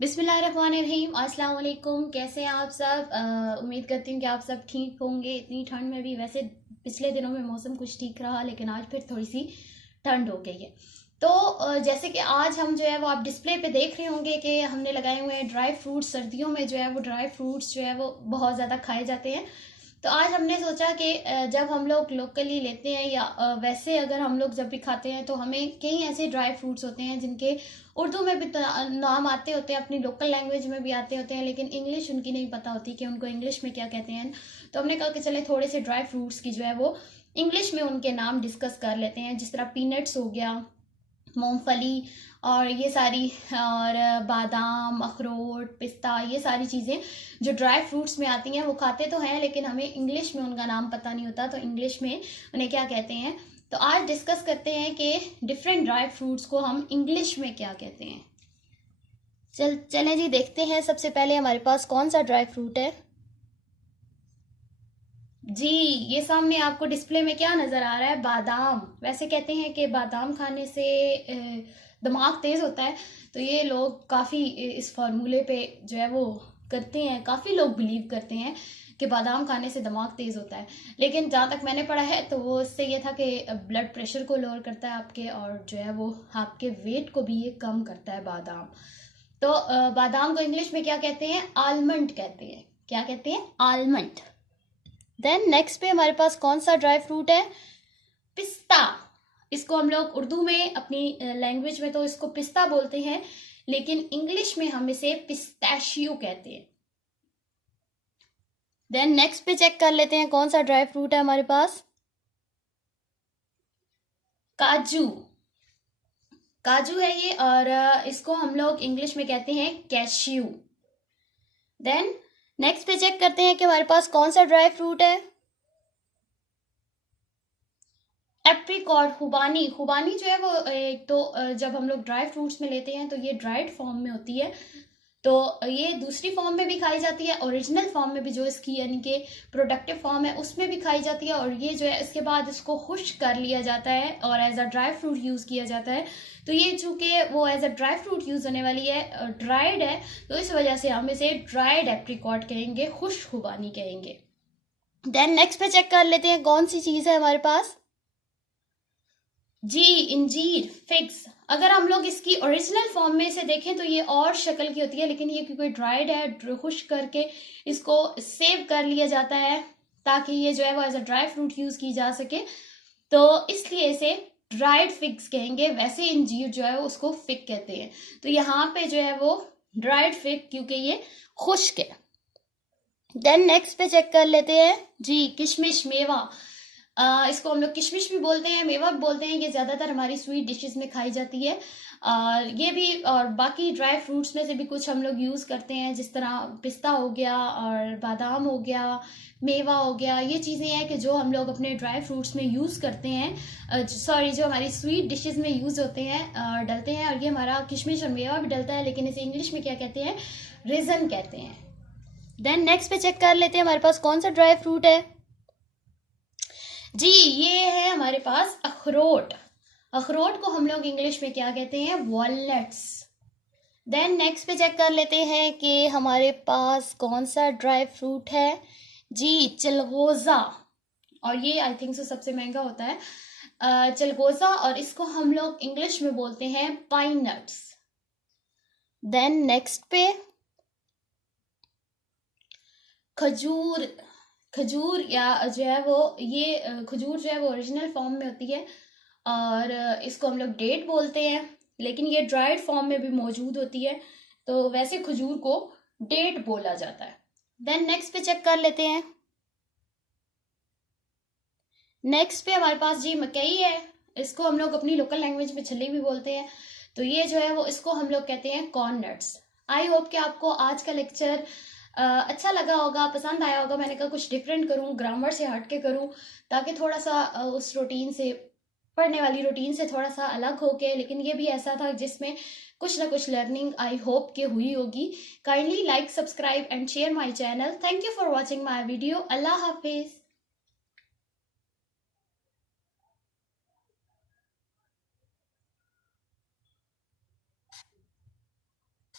बिस्मिल्लाहिर्रहमानिर्रहीम। अस्सलाम वालेकुम। कैसे हैं आप सब? उम्मीद करती हूँ कि आप सब ठीक होंगे। इतनी ठंड में भी वैसे पिछले दिनों में मौसम कुछ ठीक रहा, लेकिन आज फिर थोड़ी सी ठंड हो गई है। तो जैसे कि आज हम जो है वो आप डिस्प्ले पे देख रहे होंगे कि हमने लगाए हुए हैं ड्राई फ्रूट्स। सर्दियों में जो है वो ड्राई फ्रूट्स जो है वो बहुत ज़्यादा खाए जाते हैं। तो आज हमने सोचा कि जब हम लोग लोकली लेते हैं या वैसे अगर हम लोग जब भी खाते हैं तो हमें कई ऐसे ड्राई फ्रूट्स होते हैं जिनके उर्दू में भी नाम आते होते हैं, अपनी लोकल लैंग्वेज में भी आते होते हैं, लेकिन इंग्लिश उनकी नहीं पता होती कि उनको इंग्लिश में क्या कहते हैं। तो हमने कहा कि चले थोड़े से ड्राई फ्रूट्स की जो है वो इंग्लिश में उनके नाम डिस्कस कर लेते हैं। जिस तरह पीनट्स हो गया, मूंगफली और ये सारी, और बादाम, अखरोट, पिस्ता, ये सारी चीज़ें जो ड्राई फ्रूट्स में आती हैं वो खाते तो हैं, लेकिन हमें इंग्लिश में उनका नाम पता नहीं होता, तो इंग्लिश में उन्हें क्या कहते हैं। तो आज डिस्कस करते हैं कि डिफरेंट ड्राई फ्रूट्स को हम इंग्लिश में क्या कहते हैं। चलें जी, देखते हैं। सबसे पहले हमारे पास कौन सा ड्राई फ्रूट है जी। ये सामने आपको डिस्प्ले में क्या नजर आ रहा है? बादाम। वैसे कहते हैं कि बादाम खाने से दिमाग तेज होता है, तो ये लोग काफी इस फॉर्मूले पे जो है वो करते हैं। काफी लोग बिलीव करते हैं कि बादाम खाने से दिमाग तेज होता है, लेकिन जहाँ तक मैंने पढ़ा है तो वो इससे ये था कि ब्लड प्रेशर को लोअर करता है आपके, और जो है वो आपके वेट को भी ये कम करता है बादाम। तो बादाम को इंग्लिश में क्या कहते हैं? आलमंड कहते हैं। क्या कहते हैं? आलमंड। देन नेक्स्ट पे हमारे पास कौन सा ड्राई फ्रूट है? पिस्ता। इसको हम लोग उर्दू में अपनी लैंग्वेज में तो इसको पिस्ता बोलते हैं, लेकिन इंग्लिश में हम इसे पिस्ताशियो कहते हैं। देन नेक्स्ट पे चेक कर लेते हैं कौन सा ड्राई फ्रूट है हमारे पास। काजू। काजू है ये, और इसको हम लोग इंग्लिश में कहते हैं कैश्यू। देन नेक्स्ट पे चेक करते हैं कि हमारे पास कौन सा ड्राई फ्रूट है। एप्रिकॉट, खुबानी। खुबानी जो है वो एक तो जब हम लोग ड्राई फ्रूट्स में लेते हैं तो ये ड्राइड फॉर्म में होती है, तो ये दूसरी फॉर्म में भी खाई जाती है, ओरिजिनल फॉर्म में भी जो इसकी यानी कि प्रोडक्टिव फॉर्म है उसमें भी खाई जाती है, और ये जो है इसके बाद इसको खुश्क कर लिया जाता है और as a dry fruit use किया जाता है। तो ये चूंकि वो as a dry fruit use होने वाली है, ड्राइड है, तो इस वजह से हम इसे ड्राइड एप्रिकॉट कहेंगे, खुश्क खुबानी कहेंगे। देन नेक्स्ट पे चेक कर लेते हैं कौन सी चीज़ है हमारे पास जी। इंजीर, फिग्स। अगर हम लोग इसकी ओरिजिनल फॉर्म में इसे देखें तो ये और शक्ल की होती है, लेकिन ये क्योंकि ड्राइड है, खुश्क करके इसको सेव कर लिया जाता है ताकि ये जो है वो as a dry fruit use की जा सके, तो इसलिए इसे ड्राइड फिग्स कहेंगे। वैसे इंजीर जो है उसको फिग कहते हैं, तो यहाँ पे जो है वो ड्राइड फिग क्योंकि ये खुश्क है। देन नेक्स्ट पे चेक कर लेते हैं जी। किशमिश, मेवा। इसको हम लोग किशमिश भी बोलते हैं, मेवा भी बोलते हैं। ये ज़्यादातर हमारी स्वीट डिशेस में खाई जाती है, और ये भी, और बाकी ड्राई फ्रूट्स में से भी कुछ हम लोग यूज़ करते हैं, जिस तरह पिस्ता हो गया और बादाम हो गया, मेवा हो गया। ये चीज़ें हैं कि जो हम लोग अपने ड्राई फ्रूट्स में यूज़ करते हैं, सॉरी, जो हमारी स्वीट डिशेस में यूज़ होते हैं और डलते हैं, और ये हमारा किशमिश और मेवा भी डलता है, लेकिन इसे इंग्लिश में क्या कहते हैं? रेजन कहते हैं। देन नेक्स्ट पे चेक कर लेते हैं हमारे पास कौन सा ड्राई फ्रूट है जी। ये है हमारे पास अखरोट। अखरोट को हम लोग इंग्लिश में क्या कहते हैं? वॉलनट्स। देन नेक्स्ट पे चेक कर लेते हैं कि हमारे पास कौन सा ड्राई फ्रूट है जी। चिलगोजा। और ये आई थिंक सो सबसे महंगा होता है, चिलगोजा, और इसको हम लोग इंग्लिश में बोलते हैं पाइन नट्स। देन नेक्स्ट पे खजूर। खजूर या जो है वो ये खजूर जो है वो ओरिजिनल फॉर्म में होती है, और इसको हम लोग डेट बोलते हैं, लेकिन ये ड्राइड फॉर्म में भी मौजूद होती है, तो वैसे खजूर को डेट बोला जाता है। देन नेक्स्ट पे चेक कर लेते हैं। नेक्स्ट पे हमारे पास जी मकई है। इसको हम लोग अपनी लोकल लैंग्वेज में छल्ली भी बोलते हैं, तो ये जो है वो इसको हम लोग कहते हैं कॉर्न नट्स। आई होप कि आपको आज का लेक्चर अच्छा लगा होगा, पसंद आया होगा। मैंने कहा कुछ डिफरेंट करूं, ग्रामर से हट के करूं, ताकि थोड़ा सा उस रूटीन से, पढ़ने वाली रूटीन से थोड़ा सा अलग होके, लेकिन ये भी ऐसा था जिसमें कुछ ना कुछ लर्निंग आई होप के हुई होगी। Kindly like, subscribe and share my channel. Thank you for watching my video. Allah Hafiz.